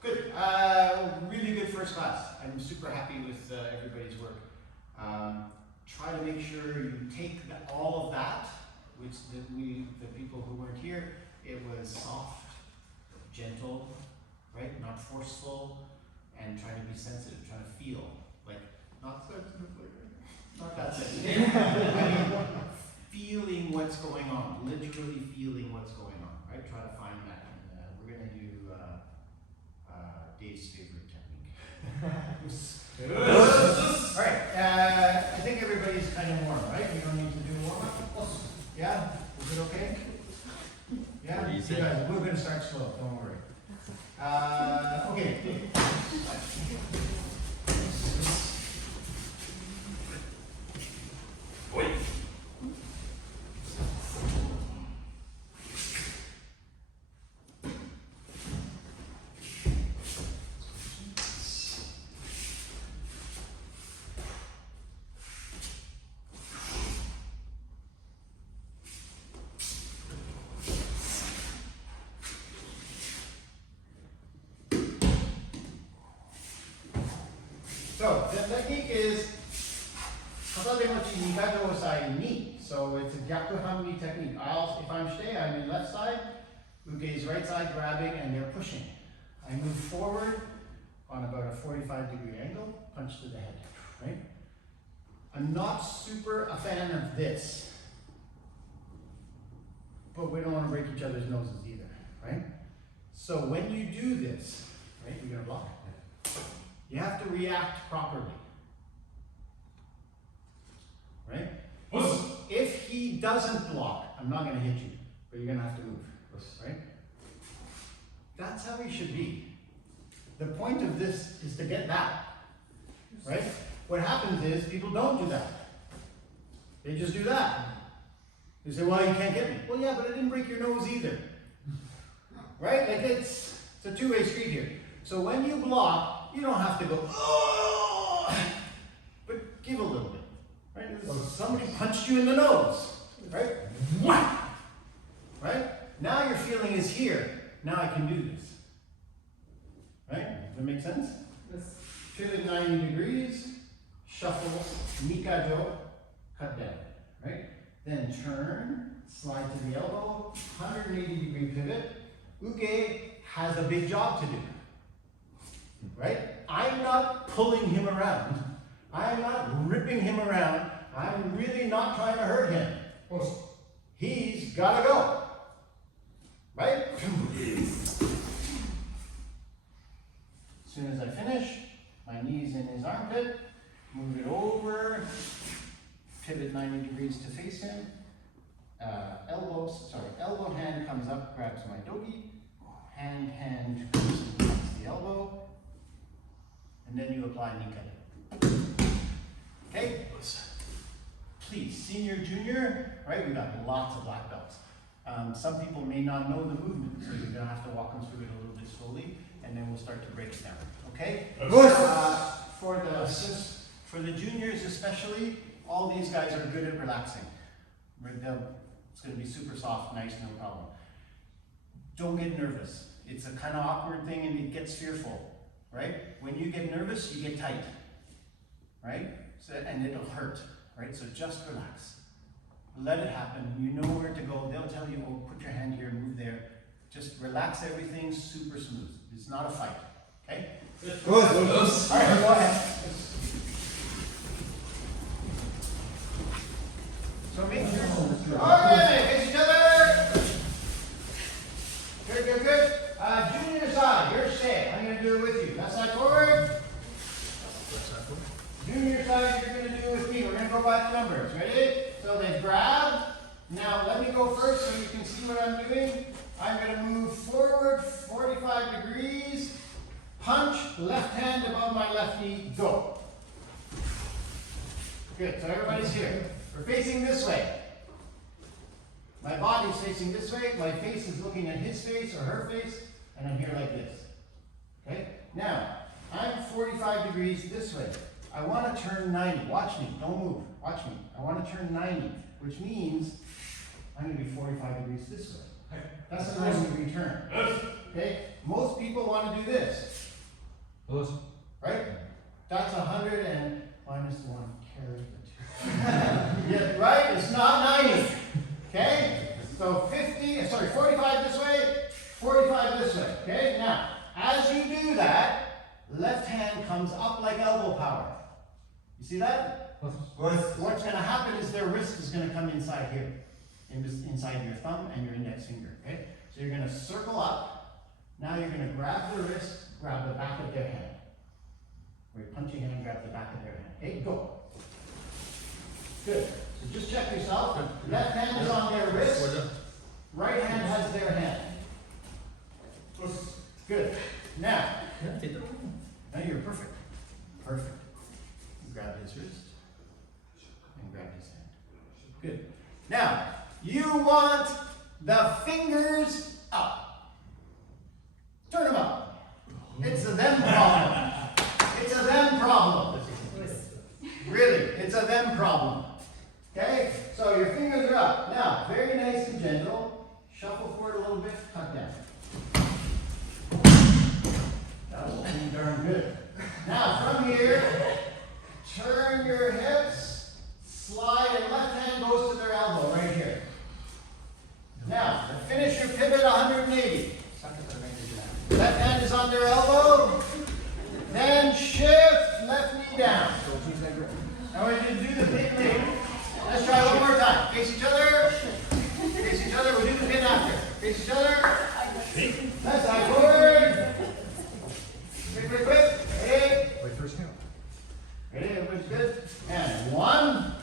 Good. Really good first class. I'm super happy with everybody's work. Try to make sure you take all of that, which the people who weren't here, it was soft, gentle, right? Not forceful, and trying to be sensitive, trying to feel. Like, not sensitive, not that sensitive. I mean, feeling what's going on, literally feeling what's going on, right? Try to find that. And we're going to do Dave's favorite technique. All right, I think everybody's kind of warm, right? You don't need to do warm up. Yeah? Is it okay? Yeah? You guys, we're going to start slow, don't worry. Okay. So the technique is so it's a Gyakuhamni technique. If I'm shite, I'm in left side, Uke is right side grabbing and they're pushing. I move forward on about a 45-degree angle, punch to the head, right? I'm not super a fan of this, but we don't want to break each other's noses either, right? So when you do this, right, you're gonna block it. You have to react properly, right? If he doesn't block, I'm not going to hit you, but you're going to have to move, right? That's how he should be. The point of this is to get that, right? What happens is people don't do that. They just do that. They say, well, you can't get me. Well, yeah, but I didn't break your nose either, right? Like it's a two-way street here. So when you block, you don't have to go, oh, but give a little bit, right? Somebody punched you in the nose, right? Right? Now your feeling is here. Now I can do this, right? Does that make sense? Yes. Pivot 90 degrees, shuffle, mikajo, cut down, right? Then turn, slide to the elbow, 180-degree pivot. Uke has a big job to do. Right? I'm not pulling him around. I'm not ripping him around. I'm really not trying to hurt him. He's gotta go. Right? As soon as I finish, my knee's in his armpit, move it over, pivot 90 degrees to face him. Elbow hand comes up, grabs my dogi. Hand comes to the elbow. And then you apply Nikkei. Okay? Please, senior, junior, right? We've got lots of black belts. Some people may not know the movement, so you're going to have to walk them through it a little bit slowly, and then we'll start to break it down. Okay? For the juniors especially, all these guys are good at relaxing. It's going to be super soft, nice, no problem. Don't get nervous. It's a kind of awkward thing and it gets fearful. Right? When you get nervous, you get tight, right? So, and it'll hurt, right? So just relax. Let it happen. You know where to go. They'll tell you, oh, put your hand here, move there. Just relax everything, super smooth. It's not a fight, okay? Good. All right, go ahead. So make sure. All right, face each other. Good, good, good. Junior side, you're safe. I'm going to do it with you. Left side forward. Junior side, you're going to do it with me. We're going to go by the numbers. Ready? So they've grabbed. Now let me go first so you can see what I'm doing. I'm going to move forward 45 degrees. Punch, left hand above my left knee. Go. Good. So everybody's here. We're facing this way. My body's facing this way. My face is looking at his face or her face. And I'm here like this. Okay? Now, I'm 45 degrees this way. I want to turn 90. Watch me. Don't move. Watch me. I want to turn 90, which means I'm going to be 45 degrees this way. That's a 90-degree turn. Okay? Most people want to do this. Right? That's 100 and minus 1. Carry the 2. Yeah, right? It's not 90. Okay? So 45 this way, 45 this way. Okay? Now, as you do that, left hand comes up like elbow power. You see that? What's going to happen is their wrist is going to come inside here, inside your thumb and your index finger. Okay? So you're going to circle up. Now you're going to grab the wrist, grab the back of their hand. Or punch your hand, grab the back of their hand. Okay, go. Good. So just check yourself. Left hand is on their wrist. Right hand has their hand. Good. Now you're perfect. Perfect. Grab his wrist and grab his hand. Good. Now, you want the fingers up. Turn them up. It's a them problem. It's a them problem. Really, it's a them problem. Okay? So your fingers are up. Now, very nice and gentle. Shuffle forward a little bit, tuck down. That was pretty darn good. Now, from here, turn your hips, slide, and left hand goes to their elbow right here. Now, to finish your pivot 180. Left hand is on their elbow. Then shift, left knee down. I want you to do the pin lead. Let's try one more time. Face each other. Face each other. We'll do the pin after. Face each other. Left side forward. Quick, quick, quick. Ready? Wait, first count. Ready? Everybody's good? And 1.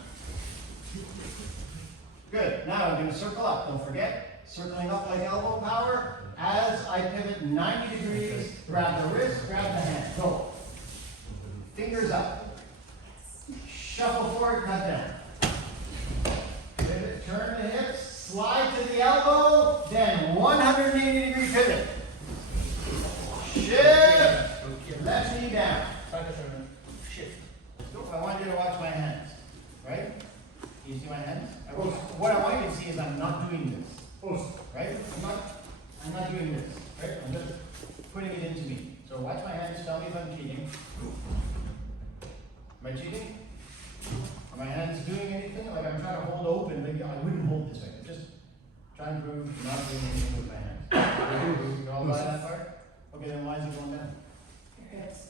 Good. Now I'm going to circle up. Don't forget, circling up like elbow power. As I pivot 90 degrees, grab the wrist, grab the hand. Go. Fingers up. Shuffle forward, cut down. Pivot, turn the hips, slide to the elbow, then 180 degree pivot. Shift, left knee down. Shift. I want you to watch my hands, right? Can you see my hands? What I want you to see is I'm not doing this, right? I'm not doing this, right? I'm just putting it into me. So watch my hands, tell me if I'm cheating. Am I cheating? Are my hands doing anything? Like I'm trying to hold open, maybe I wouldn't hold this way. I'm just trying to prove I'm not doing anything with my hands. You all buy that part? Okay, then why is it going down? Your hips.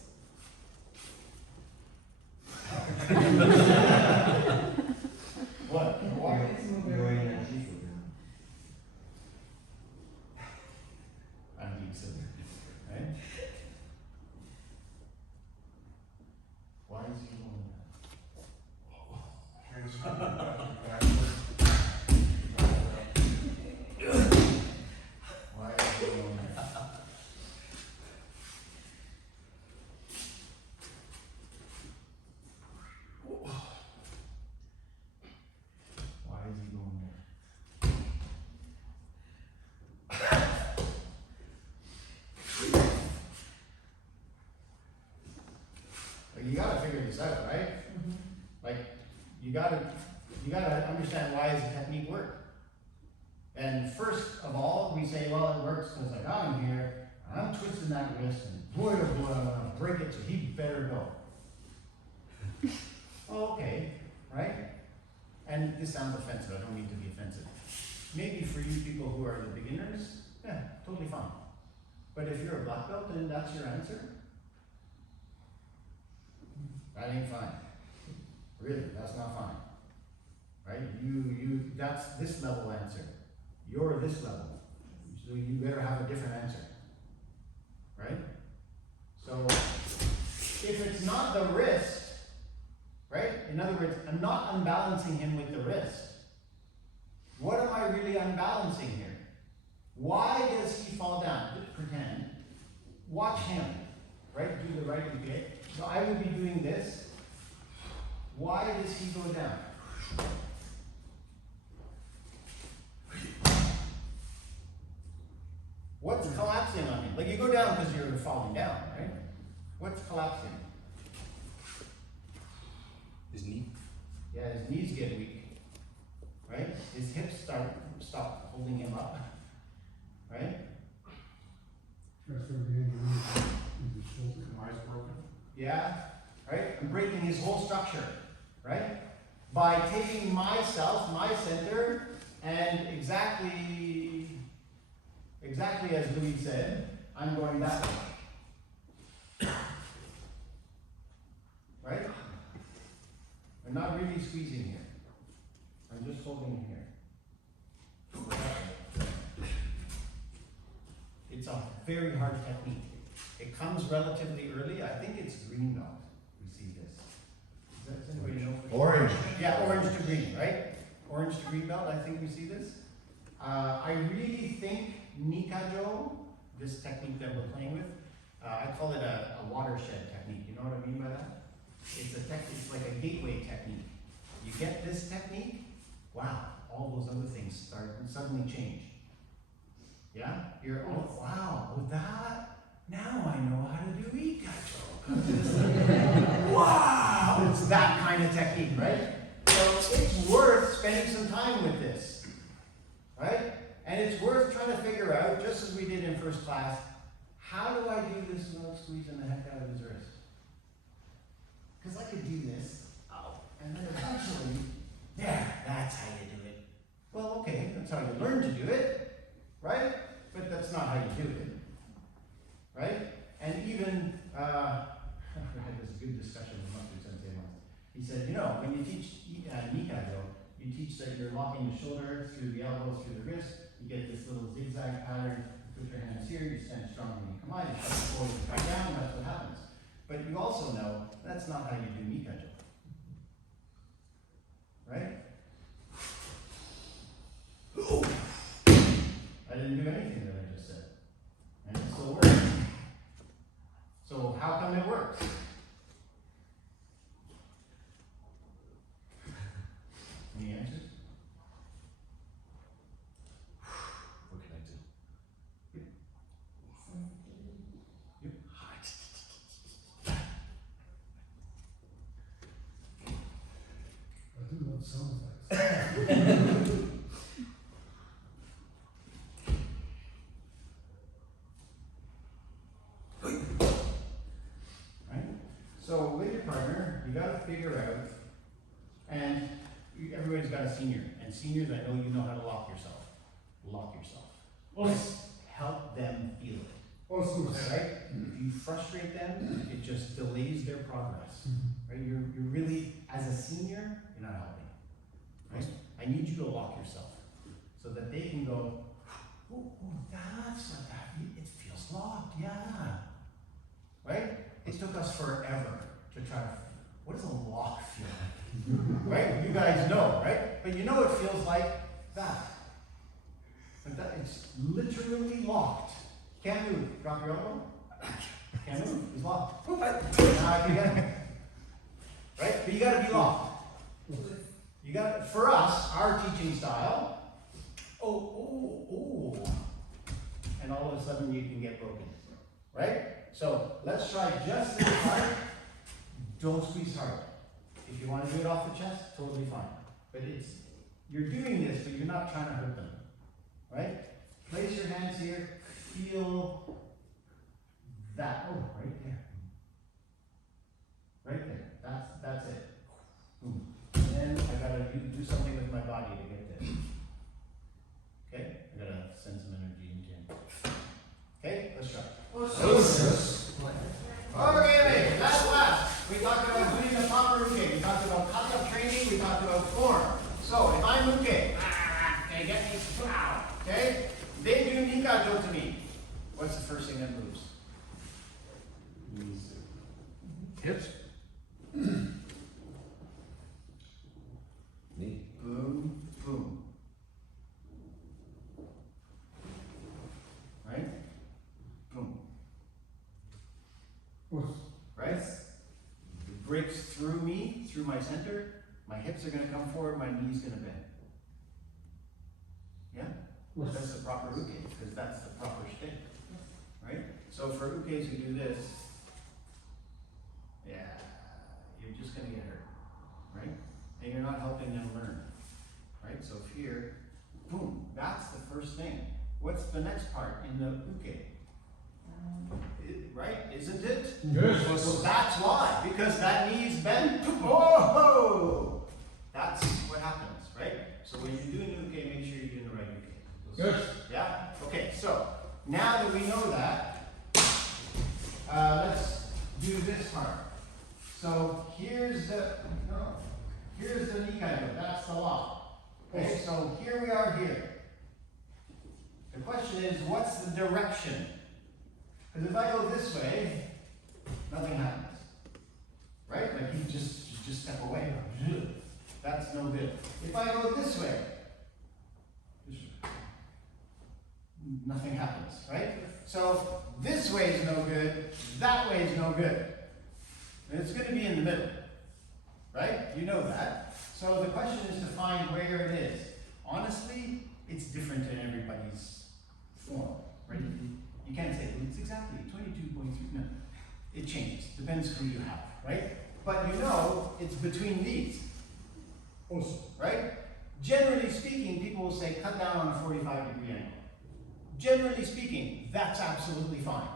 What? I'm being silly, right? Why is he going Why is he going Why is he going there? Like you gotta figure this out, right? Like you gotta understand why does the technique work. And first of all, we say, well, it works because I got him here, and I'm twisting that wrist, and boy, oh boy, I'm gonna break it, so he better go. Okay, right? And this sounds offensive. I don't mean to be offensive. Maybe for you people who are the beginners, yeah, totally fine. But if you're a black belt, then that's your answer. That ain't fine. Really, that's not fine. Right? That's this level answer. You're this level. So you better have a different answer. Right? So, if it's not the wrist, right? In other words, I'm not unbalancing him with the wrist. What am I really unbalancing here? Why does he fall down? Just pretend. Watch him. Right? Do the right bit. So I would be doing this. Why does he go down? What's collapsing on him? Like you go down because you're falling down, right? What's collapsing? His knee. Yeah, his knees get weak, right? His hips stop holding him up. right? That's where we end up with the shoulder. My eyes broken. Yeah, right? I'm breaking his whole structure, right? By taking myself, my center, and exactly as Louis said, I'm going that way. Right? I'm not really squeezing here. I'm just holding here. It's a very hard technique. It comes relatively early. I think it's green belt. We see this. Does anybody know? Orange. Yeah, orange to green, right? Orange to green belt, I think we see this. I really think Nikajo, this technique that we're playing with, I call it a watershed technique. You know what I mean by that? It's a technique, it's like a gateway technique. You get this technique, wow, all those other things start and suddenly change. Yeah? You're, oh, wow, with that, now I know how to do Nikajo. Wow! It's that kind of technique, right? So it's worth spending some time with this, right? And it's worth trying to figure out, just as we did in first class, how do I do this without squeezing the heck out of his wrist? Because I could do this, and then eventually, there, that's how you do it. Well, okay, that's how you learn to do it, right? But that's not how you do it, right? And even, I had this good discussion with Master Sensei once. He said, you know, when you teach Nikajo, you teach that you're locking the shoulder through the elbow, through the wrist. You get this little zigzag pattern. You put your hands here, you stand strong when you come out, you shut the forward and back down, that's what happens. But you also know that's not how you do Nikajo. Right? I didn't do anything that I just said. And it still works. So how come it works? Any answers? We're connected. Yep. I do love sound effects. Right? So with your partner, you got to figure out, and everybody's got a senior, and seniors, I know you know how to lock yourself. Lock yourself. Just help them feel it. Right? If you frustrate them, it just delays their progress. Right? You're really, as a senior, you're not helping. Right? I need you to lock yourself so that they can go, oh, that's what that, it feels locked, yeah. Right? It took us forever to try to, what does a lock feel like? Right? You guys know, right? But you know it feels like that. Like that, it's literally locked. Can't move. Drop your elbow. Can't move. It's locked. Now I can get it. Right? But you gotta be locked. You got, for us, our teaching style, and all of a sudden you can get broken. Right? So let's try just this hard. Don't squeeze hard. If you want to do it off the chest, totally fine. But it's, you're doing this, but you're not trying to hurt them. Right? Place your hands here. Feel that. Oh, right there. Right there. That's it. Boom. And then I gotta do something with my body to get this. Okay? I gotta send some energy into him. Okay? Let's try. Okay, that's last. We talked about doing the proper uke. We talked about kata training. We talked about form. So if I'm uke, they get me out. Okay? They do Nikajo to me. What's the first thing that moves? Hips. Knee. Boom, boom. Right? Boom. Right? It breaks through me, through my center. My hips are going to come forward, my knee's going to bend. Yeah? That's the proper uke, because that's the proper shtick. Right? So for ukes who do this, yeah, you're just going to get hurt. Right? And you're not helping them learn. Right? So here, boom, that's the first thing. what's the next part in the uke? Right, isn't it? Yes. Well, that's why, because that knee's bent. Oh, that's what happens, right? So when you're doing uke, make sure you're doing the right uke. Yes. Yeah? Okay, so now that we know that, let's do this part. So here's the Nikaido, that's the law. Okay, so here we are here. The question is, what's the direction? Because if I go this way, nothing happens. Right? Like you just step away. That's no good. If I go this way, nothing happens, right? So this way is no good, that way is no good. And it's going to be in the middle, right? You know that. So the question is to find where it is. Honestly, it's different in everybody's form, right? You can't say, well, it's exactly 22.3. No, it changes. Depends who you have, right? But you know it's between these, right? Generally speaking, people will say cut down on a 45-degree angle. Generally speaking, that's absolutely fine,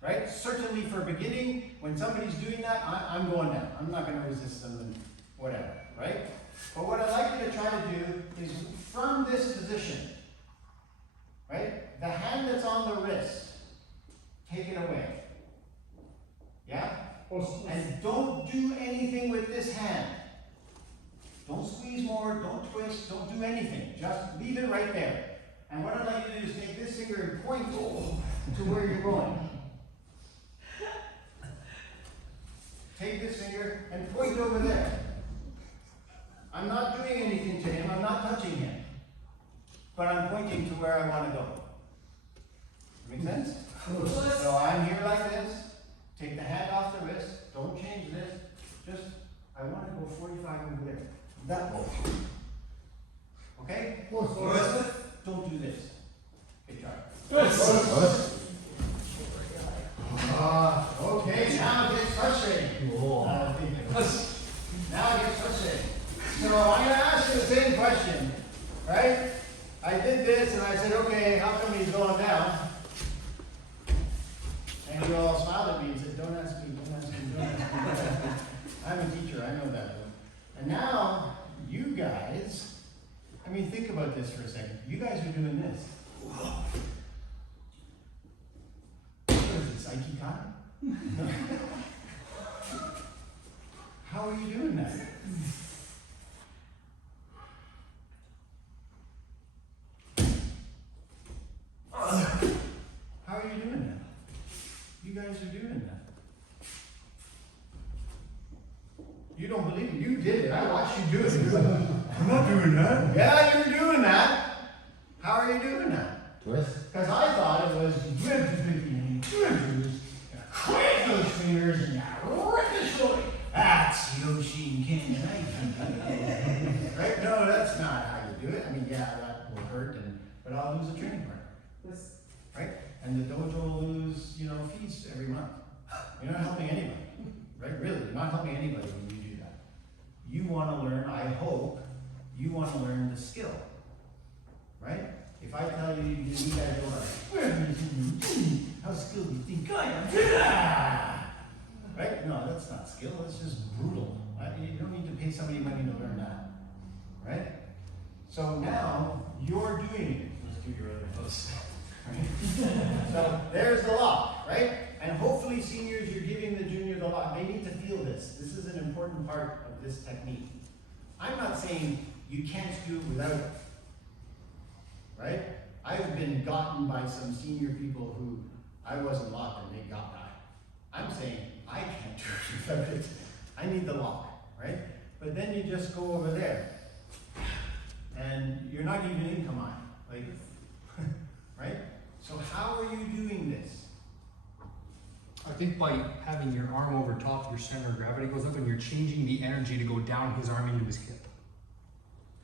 right? Certainly for beginning, when somebody's doing that, I'm going down. I'm not going to resist them and whatever, right? But what I'd like you to try to do is from this position, right? The hand that's on the wrist, take it away. Yeah? And don't do anything with this hand. Don't squeeze more, don't twist, don't do anything. Just leave it right there. And what I'd like you to do is take this finger and point to where you're going. Take this finger and point over there. I'm not doing anything to him, I'm not touching him. But I'm pointing to where I want to go. Make sense? So I'm here like this. Take the hand off the wrist. Don't change this. Just, I want to go 45 over there. That way. Okay? Don't do this. Okay, try. Okay, now it gets frustrating. Now it gets frustrating. So I'm going to ask you the same question, right? I did this and I said, okay, how come he's going down? And you all smiled at me and said, don't ask me, don't ask me, don't ask me, don't ask me. I'm a teacher, I know that. And now, you guys, I mean, think about this for a second. You guys are doing this. What is this, Aikido? How are you doing that? How are you doing that? You guys are doing that. You don't believe me? You did it. I watched you do it. I'm not doing that. Yeah, you're doing that. How are you doing that? Twist. Because I thought it was crank those fingers and rip the shoulder. That's Yoshinkan. Right? No, that's not how you do it. I mean, yeah, that will hurt, but I'll lose a training partner. Right? And the dojo will lose, fees every month. You're not helping anybody. Right? Really, you're not helping anybody when you do that. You want to learn, I hope, you want to learn the skill. Right? If I tell you, you guys go like, how skilled do you think I am? Right? No, that's not skill, that's just brutal. You don't need to pay somebody money to learn that. Right? So now, you're doing it. Let's do your other house. Right? So there's the lock, right? And hopefully seniors, you're giving the junior the lock. They need to feel this. This is an important part of this technique. I'm not saying you can't do it without it. Right? I've been gotten by some senior people who I wasn't locked and they got that. I'm saying I can't do it without it. I need the lock, right? But then you just go over there and you're not even in Kamai. Like, right? So how are you doing this? I think by having your arm over top, your center of gravity goes up and you're changing the energy to go down his arm into his hip.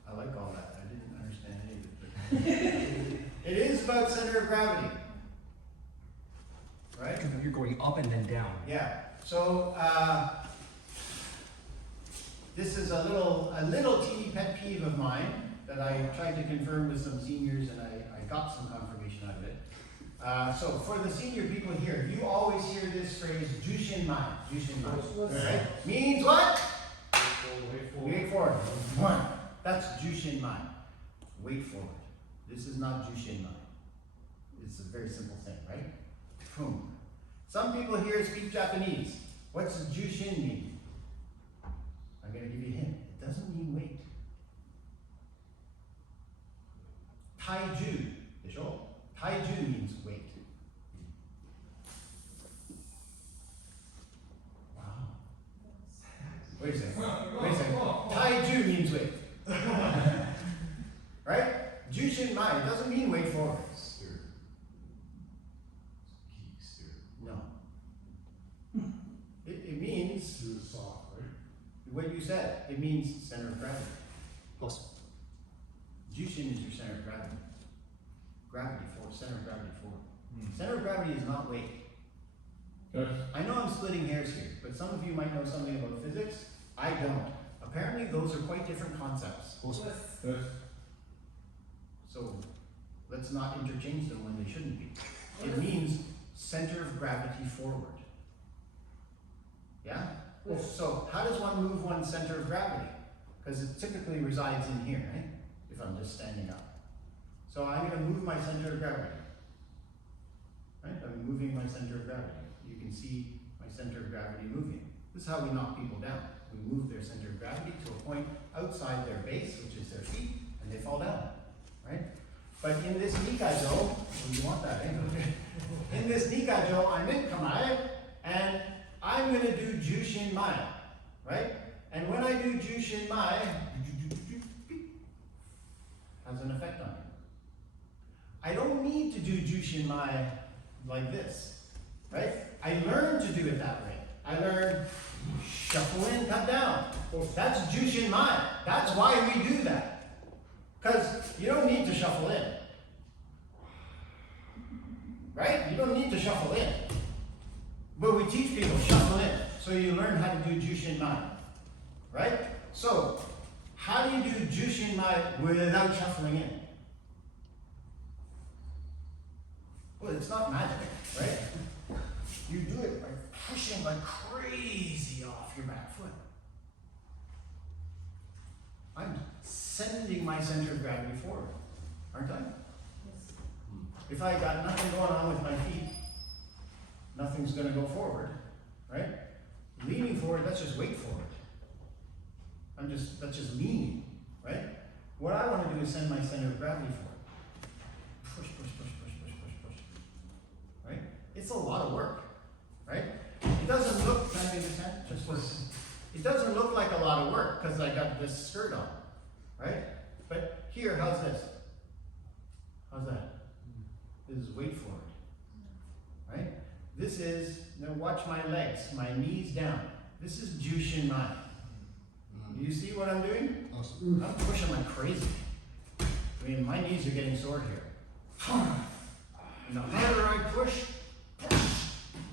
I like all that. I didn't understand any of it. It is about center of gravity. Right? You're going up and then down. Yeah. So this is a little teeny pet peeve of mine that I tried to confirm with some seniors and I got some confirmation. So for the senior people here, you always hear this phrase, Jushinmai. Jushinmai. Right? Means what? Wait forward. One. That's Jushinmai. Wait forward. This is not Jushinmai. It's a very simple thing, right? Boom. Some people here speak Japanese. What's Jushin mean? I'm going to give you a hint. It doesn't mean wait. Taiju. でしょ? Taiju means wait. Wow. Wait a second. Wait a second. Taiju means wait. Right? Jushin Mai, it doesn't mean wait forward. No. It means Too soft, right? what you said. It means center of gravity. Awesome. Jushin is your center of gravity. Gravity forward, center of gravity forward. Center of gravity is not weight. Yes. I know I'm splitting hairs here, but some of you might know something about physics. I don't. Apparently those are quite different concepts. Awesome. Yes. So let's not interchange them when they shouldn't be. It means center of gravity forward. Yeah? So how does one move one's center of gravity? Because it typically resides in here, right? If I'm just standing up. So I'm going to move my center of gravity. Right? I'm moving my center of gravity. You can see my center of gravity moving. This is how we knock people down. We move their center of gravity to a point outside their base, which is their feet, and they fall down. Right? But in this Nikaijo, well, you want that, eh? In this Nikaijo, I'm in Kamae, and I'm going to do Jushin Mai. Right? And when I do Jushin Mai, has an effect on you. I don't need to do Jushin Mai like this, right? I learned to do it that way. I learned shuffle in, cut down. That's Jushin Mai. That's why we do that. Because you don't need to shuffle in. Right? You don't need to shuffle in. But we teach people shuffle in. So you learn how to do Jushin Mai. Right? So, how do you do Jushin Mai without shuffling in? Well, it's not magic, right? You do it by pushing like crazy off your back foot. I'm sending my center of gravity forward, aren't I? Yes. If I got nothing going on with my feet, nothing's going to go forward, right? Leaning forward, that's just weight forward. That's just leaning, right? What I want to do is send my center of gravity forward. Push, push, push, push, push, push, push. Right? It's a lot of work, right? It doesn't look, can I make this hand? Just listen. It doesn't look like a lot of work because I got this skirt on, right? But here, how's this? How's that? This is weight forward, right? This is, now watch my legs, my knees down. This is Jushin Mai. Do you see what I'm doing? Awesome. I'm pushing like crazy. I mean, my knees are getting sore here. And the harder I push, the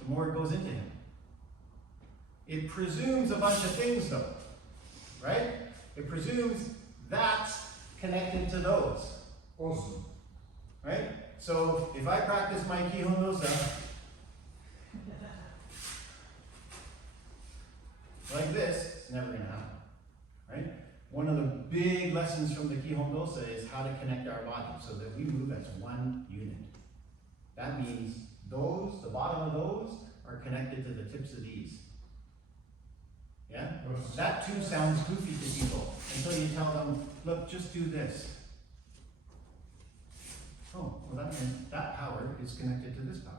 more it goes into him. It presumes a bunch of things though, right? It presumes that's connected to those, Awesome. right? So if I practice my Kihon Dosa like this, it's never going to happen, right? One of the big lessons from the Kihon Dosa is how to connect our body so that we move as one unit. That means those, the bottom of those, are connected to the tips of these. Yeah? Yes. That too sounds goofy to people until you tell them, look, just do this. Oh, well that means that power is connected to this power.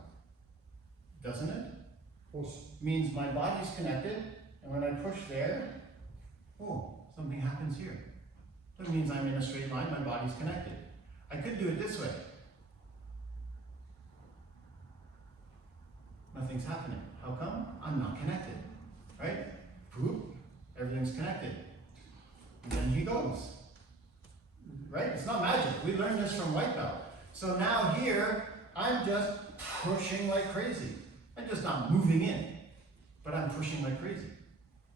Doesn't it? Awesome. Means my body's connected, and when I push there, oh, something happens here. That means I'm in a straight line, my body's connected. I could do it this way. Nothing's happening. How come? I'm not connected, right? Whoop, everything's connected. And then he goes, right? It's not magic. We learned this from white belt. So now here, I'm just pushing like crazy. I'm just not moving in, but I'm pushing like crazy.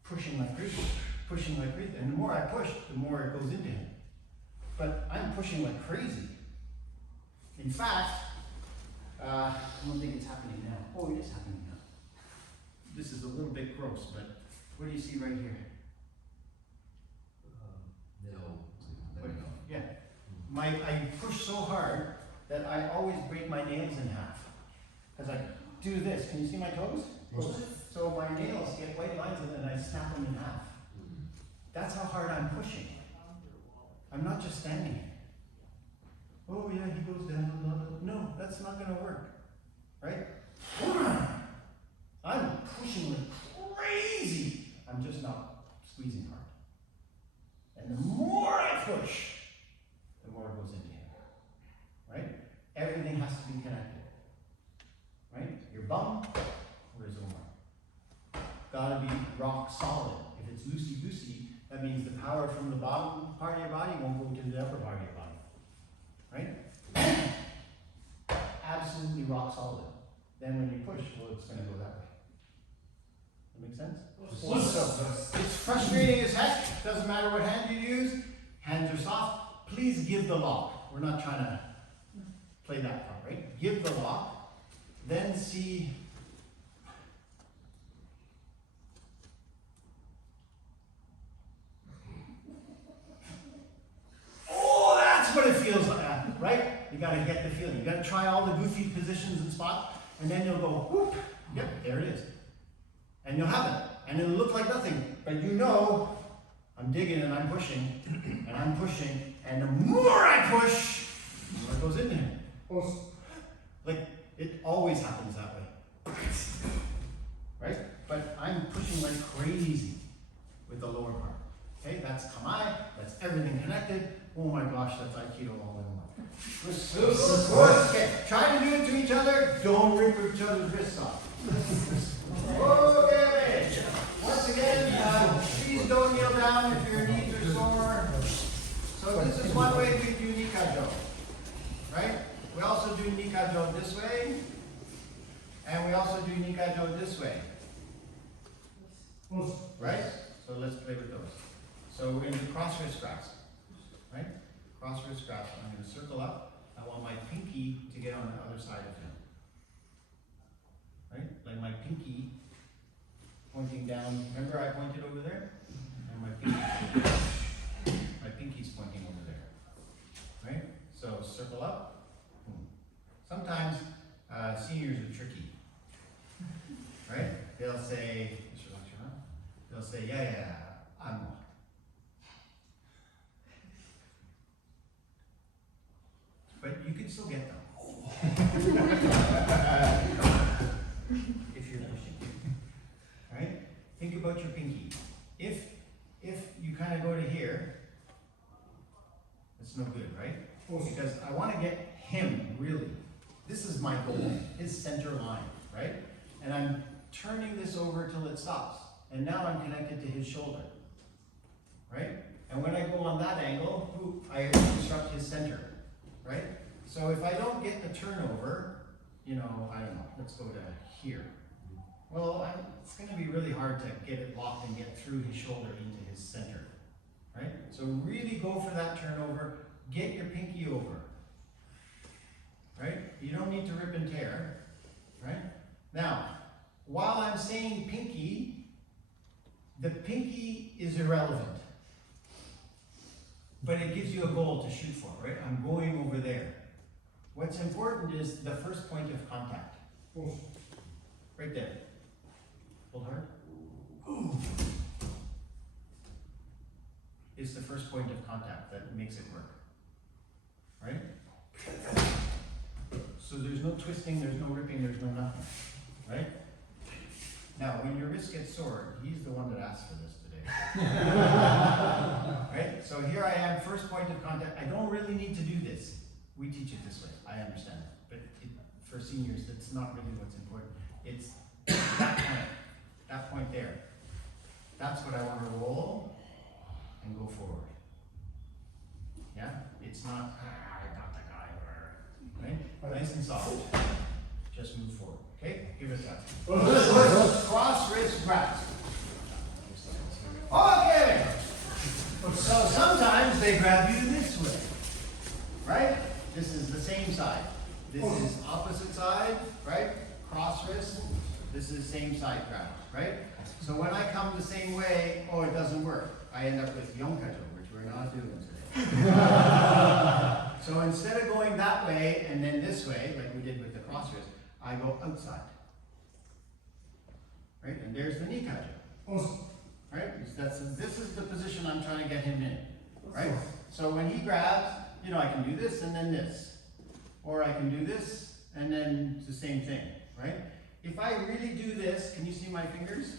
Pushing like crazy. Pushing like crazy. And the more I push, the more it goes into him. But I'm pushing like crazy. In fact, I don't think it's happening now. Oh, it is happening now. This is a little bit gross, but what do you see right here? There we go. Yeah. I push so hard that I always break my nails in half. Because I do this. Can you see my toes? So my nails get white lines and then I snap them in half. That's how hard I'm pushing. I'm not just standing here. Oh yeah, he goes down. No, that's not going to work. Right? I'm pushing like crazy. I'm just not squeezing hard. And the more I push, the more it goes into him. Right? Everything has to be connected. Right? Your bum, where's Omar? Gotta be rock solid. If it's loosey-goosey, that means the power from the bottom part of your body won't go to the upper part of your body. Right? Absolutely rock solid. Then when you push, well, it's going to go that way. That make sense? So, it's frustrating as heck. Doesn't matter what hand you use. Hands are soft. Please give the lock. We're not trying to play that part, right? Give the lock. Then see. Oh, that's what it feels like, right? You got to get the feeling. You got to try all the goofy positions and spots, and then you'll go, whoop, yep, there it is. And you'll have it. And it'll look like nothing, but you know, I'm digging and I'm pushing, and the more I push, the more it goes in there. Like, it always happens that way. Right? But I'm pushing like crazy with the lower part. Okay, that's Kamai, that's everything connected. Oh my gosh, that's Aikido all in one. Okay, try to do it to each other. Don't rip each other's wrists off. Okay. Once again, please don't kneel down if your knees are sore. So this is one way we do Nikajo. Right? We also do Nikajo this way. And we also do Nikajo this way. Right? So let's play with those. So we're going to do cross wrist grasp. Right? Cross wrist grasp. I'm going to circle up. I want my pinky to get on the other side of him. Right? Like my pinky pointing down. Remember I pointed over there? And my pinky's pointing over there. Right? So circle up. Sometimes seniors are tricky. Right? They'll say, yeah, I'm one. But you can still get them. If you're pushing. Right? Think about your pinky. If you kind of go to here, it's no good, right? Because I want to get him, really. This is my goal, his center line, right? And I'm turning this over till it stops. And now I'm connected to his shoulder, right? And when I go on that angle, I disrupt his center, right? So if I don't get the turnover, I don't know, let's go to here. Well, it's going to be really hard to get it locked and get through his shoulder into his center, right? So really go for that turnover, get your pinky over, right? You don't need to rip and tear, right? Now, while I'm saying pinky, the pinky is irrelevant, but it gives you a goal to shoot for, right? I'm going over there. What's important is the first point of contact. Right there. Hold hard. Ooh. Is the first point of contact that makes it work. Right? So there's no twisting, there's no ripping, there's no nothing. Right? Now, when your wrist gets sore, he's the one that asked for this today. Right? So here I am, first point of contact. I don't really need to do this. We teach it this way. I understand that. But for seniors, that's not really what's important. It's that point there. That's what I want to roll and go forward. Yeah? It's not, I got the guy, right? Nice and soft. Just move forward. Okay? Give it a tap. Cross wrist grasp. Okay! So sometimes they grab you this way. Right? This is the same side. This is opposite side, right? Cross wrist. This is same side grab, right? So when I come the same way, oh, it doesn't work. I end up with Yonkajo, which we're not doing today. So instead of going that way and then this way, like we did with the cross wrist, I go outside. Right? And there's the knee kajo. Right? This is the position I'm trying to get him in. Right? So when he grabs, you know, I can do this and then this. Or I can do this and then the same thing. Right? If I really do this, can you see my fingers?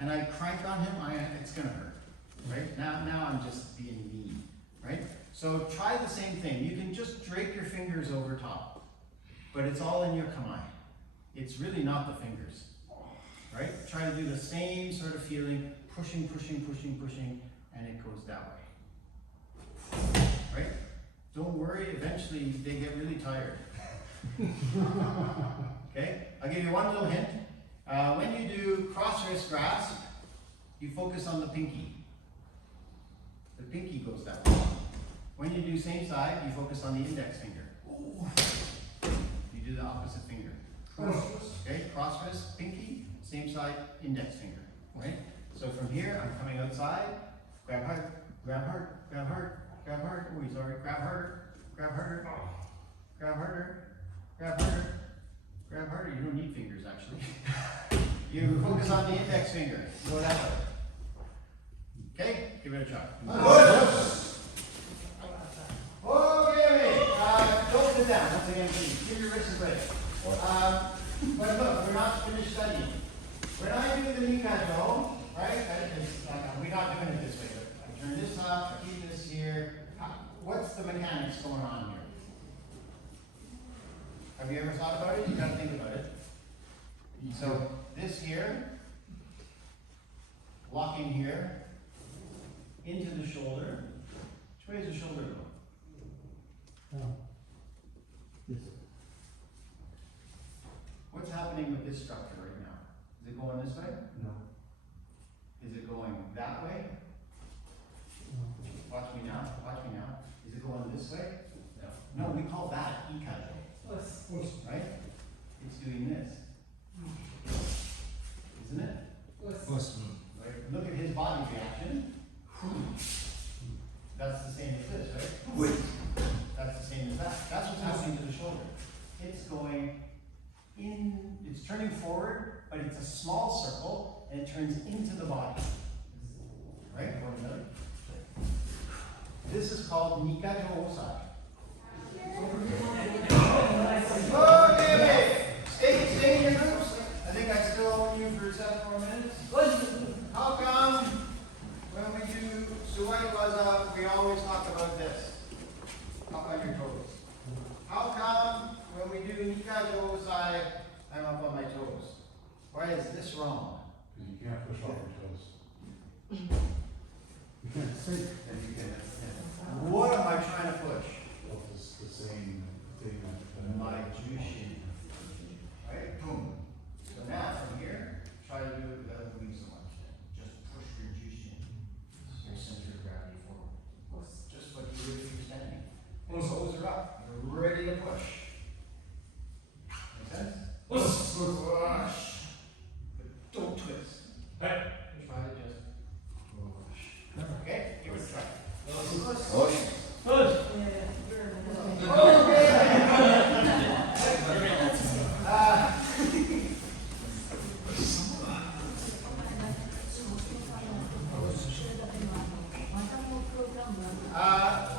And I crank on him, it's gonna hurt. Right? Now I'm just being mean. Right? So try the same thing. You can just drape your fingers over top. But it's all in your kamae. It's really not the fingers. Right? Try to do the same sort of feeling, pushing, pushing, pushing, pushing, and it goes that way. Right? Don't worry, eventually they get really tired. Okay? I'll give you one little hint. When you do cross wrist grasp, you focus on the pinky. The pinky goes that way. When you do same side, you focus on the index finger. You do the opposite finger. Okay? Cross wrist, pinky, same side, index finger. Right? So from here, I'm coming outside, grab hard, grab hard, grab hard, grab hard. Oh, he's already grab harder, grab harder, grab harder, grab harder, grab harder. You don't need fingers actually. You focus on the index finger. Go that way. Okay? Give it a try. Okay, don't sit down. Once again, please. Keep your wrists ready. But look, we're not finished studying. When I do the knee kajo, right? We're not doing it this way. I turn this up, I keep this here. What's the mechanics going on here? Have you ever thought about it? You gotta think about it. So this here, locking here, into the shoulder. Which way is the shoulder go? What's happening with this structure right now? Is it going this way? No. Is it going that way? Watch me now, watch me now. Is it going this way? No. No, we call that ikajo. Right? It's doing this. Isn't it? Right? Look at his body reaction. That's the same as this, right? That's the same as that. That's what's happening to the shoulder. It's going in, it's turning forward, but it's a small circle, and it turns into the body. Right? This is called Nikajo Osai. Okay, stay in your groups. I think I still own you for 7 more minutes. How come when we do Suwai Waza, we always talk about this? Up on your toes. How come when we do Nikajo Osai, I'm up on my toes? Why is this wrong? Because you can't push off your toes. You can't say. And you can, What am I trying to push? Well, it's the same thing. My Jushin. Right? Boom. So now from here, try to do it without moving so much. Just push your Jushin. Your center of gravity forward. Just like you would if you're standing. And toes are up. You're ready to push. Make sense? Push. But don't twist. Try to just push. Okay? Give it a try.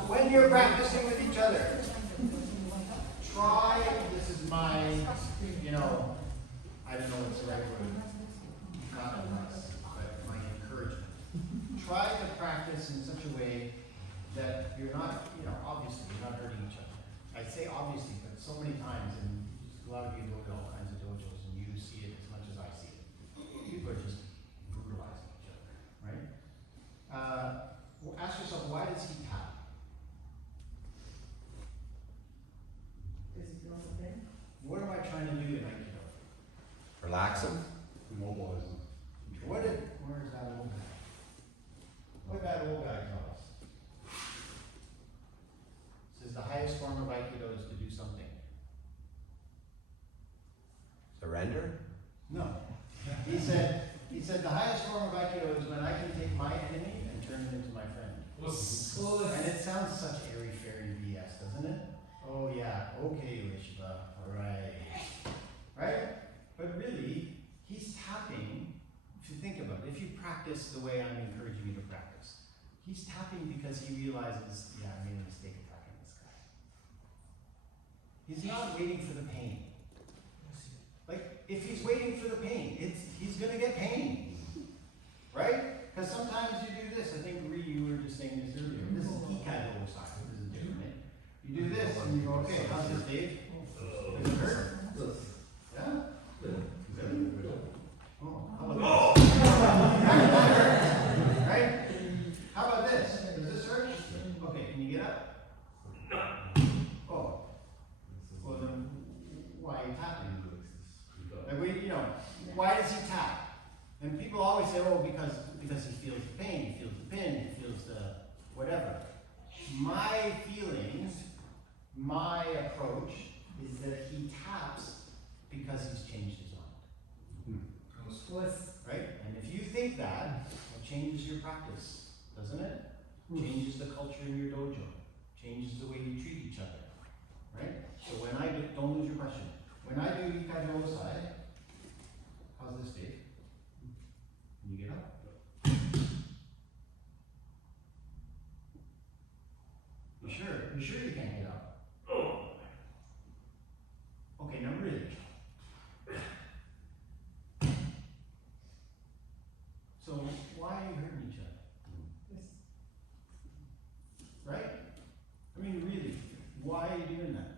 When you're practicing with each other, try, this is my, you know, I don't know what's the right word, not advice, but my encouragement. Try to practice in such a way that you're not, you know, obviously you're not hurting each other. I say obviously, but so many times, and a lot of you go to all kinds of dojos and you see it as much as I see it. People are just brutalizing each other, right? Ask yourself, why does he tap? What am I trying to do in Aikido? relax them. Immobilize them. Where's that old guy? What did that old guy tell us? Says the highest form of Aikido is to do something. Surrender? No. He said the highest form of Aikido is when I can take my enemy and turn him into my friend. And it sounds such airy-fairy BS, doesn't it? Oh yeah, okay, Yoshiba, alright. Right? But really, he's tapping, if you think about it, if you practice the way I'm encouraging you to practice, he's tapping because he realizes, yeah, I made a mistake attacking this guy. He's not waiting for the pain. Like, if he's waiting for the pain, he's gonna get pain. Right? Because sometimes you do this. I think Ree, you were just saying this earlier. This is Aikido side. This is different. Right? You do this and you go, okay, how's this, Dave? Does it hurt? Yeah? Oh, how about this? That hurt. Right? How about this? Does this hurt? Okay, can you get up? Oh. Well then, why are you tapping? Like why does he tap? And people always say, oh, because he feels the pain, he feels the pin, he feels the whatever. My feelings, my approach is that he taps because he's changed his mind. Right? And if you think that, it changes your practice, doesn't it? Changes the culture in your dojo. Changes the way you treat each other. Right? So when I do, don't lose your question. When I do Aikido Osai, how's this, Dave? Can you get up? You sure? You sure you can't get up? Okay, now really. So why are you hurting each other? Right? I mean, really, why are you doing that?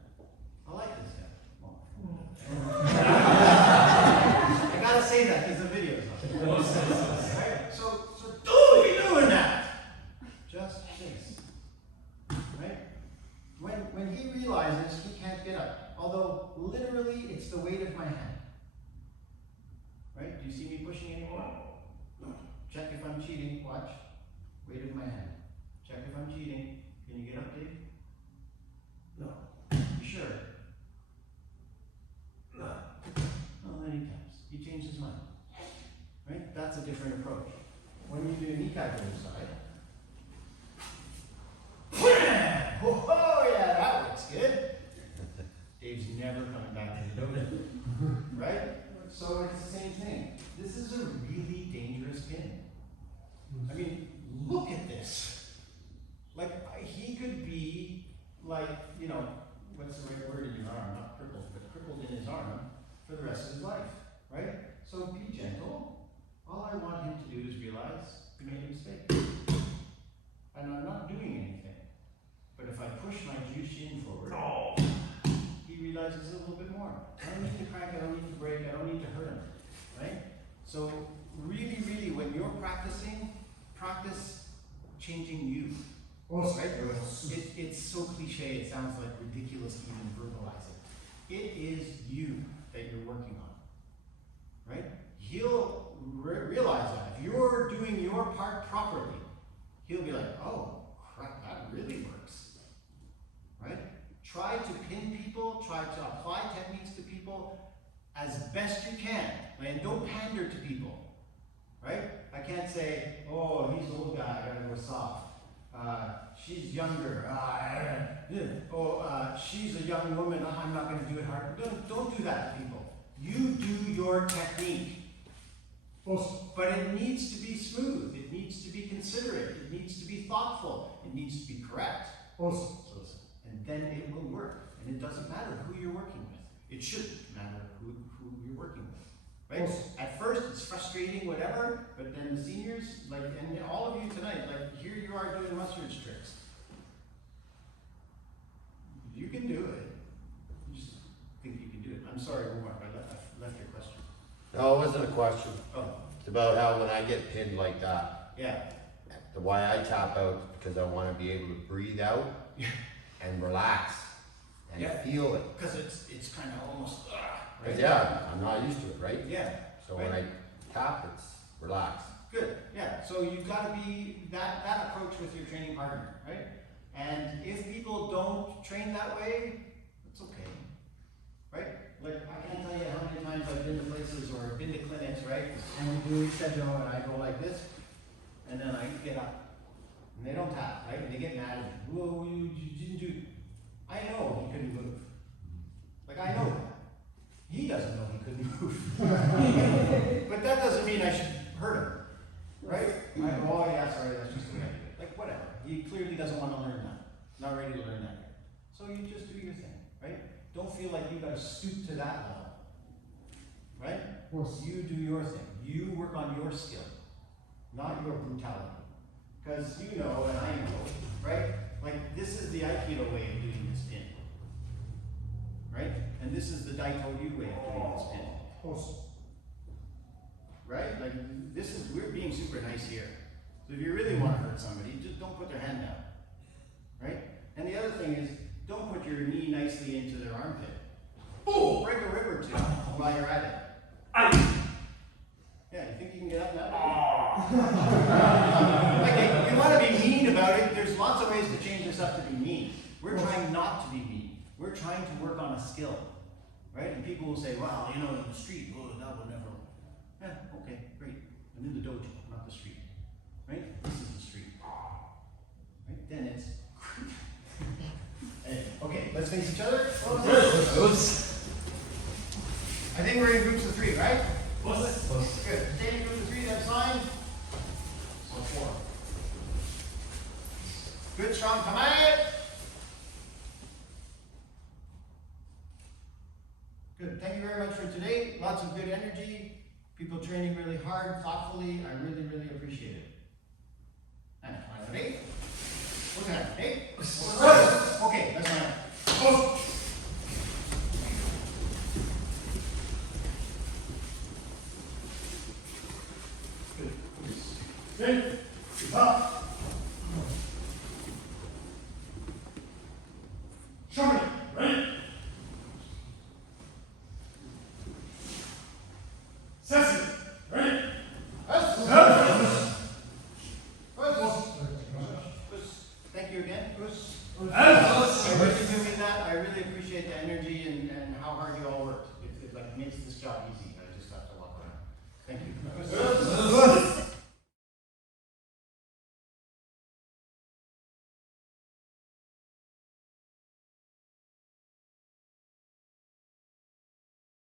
I like this guy. I gotta say that because the video's up. Right? So don't be doing that. Just this. Right? When he realizes he can't get up, although literally it's the weight of my hand. Right? Do you see me pushing anymore? No. Check if I'm cheating. Watch. Weight of my hand. Check if I'm cheating. Can you get up, Dave? No. You sure? No. Well, then he taps. He changed his mind. Right? That's a different approach. When you do an Aikido side, oh yeah, that works good. Dave's never coming back to the dojo. Right? So it's the same thing. This is a really dangerous pin. I mean, look at this. Like, he could be like, what's the right word in your arm? Not crippled, but crippled in his arm for the rest of his life. Right? So be gentle. All I want him to do is realize he made a mistake. And I'm not doing anything. But if I push my Jushin forward, he realizes a little bit more. I don't need to crank, I don't need to break, I don't need to hurt him. Right? So really, really, when you're practicing, practice changing you. Right? It's so cliche, it sounds like ridiculous to even verbalize it. It is you that you're working on. Right? He'll realize that. If you're doing your part properly, he'll be like, oh, crap, that really works. Right? Try to pin people, try to apply techniques to people as best you can. And don't pander to people. Right? I can't say, oh, he's an old guy, I gotta go soft. She's younger. She's a young woman, I'm not gonna do it hard. Don't do that to people. You do your technique. But it needs to be smooth, it needs to be considerate, it needs to be thoughtful, it needs to be correct. And then it will work. And it doesn't matter who you're working with. It shouldn't matter who you're working with. Right? At first it's frustrating, whatever, but then the seniors, and all of you tonight, here you are doing mustard tricks. You can do it. You just think you can do it. I'm sorry, Omar, I left your question. No, it wasn't a question. Oh. It's about how when I get pinned like that, Yeah. the why I tap out because I want to be able to breathe out and relax and feel it. Because it's kind of almost, right? Yeah, I'm not used to it, right? Yeah. So right. when I tap, it's relaxed. Good, yeah. So you've got to be that approach with your training partner, right? And if people don't train that way, it's okay, right? Like, I can't tell you how many times I've been been to clinics, right? And we do each said, and I go like this, and then I get up. And they don't tap, right? And they get mad at me. Whoa, you didn't do. I know he couldn't move. Like, I know that. He doesn't know he couldn't move. But that doesn't mean I should hurt him, right? I go, oh yeah, sorry, that's just the way I do it. Like, whatever. He clearly doesn't want to learn that. Not ready to learn that yet. So you just do your thing, right? Don't feel like you got to stoop to that level, right? You do your thing. You work on your skill, not your brutality. Because you know, and I know, right? Like, this is the Aikido way of doing this spin, right? And this is the Daito-Ryu way of doing this spin. Right? Like, this is, we're being super nice here. So if you really want to hurt somebody, just don't put their hand down, right? And the other thing is, don't put your knee nicely into their armpit. Oh! Break a rib or two while you're at it. Yeah, you think you can get up now? Like, you want to be mean about it, there's lots of ways to change this up to be mean. We're trying not to be mean. We're trying to work on a skill, right? And people will say, well, you know, in the street, oh, that would never. Yeah, okay, great. I'm in the dojo, not the street, right? This is the street, right? Then it's. Anyway, okay, let's face each other. I think we're in groups of 3, right? Good. Stay in groups of 3, that's fine. So 4. Good, strong, come at it. Good. Thank you very much for today. Lots of good energy. People training really hard, thoughtfully. I really, really appreciate it. And finally, what's that? Hey? Okay, that's fine. Good. Up. Show me. Ready? Sassy. Ready? Thank you again. I really do mean that. I really appreciate the energy and how hard you all worked. It like makes this job easy.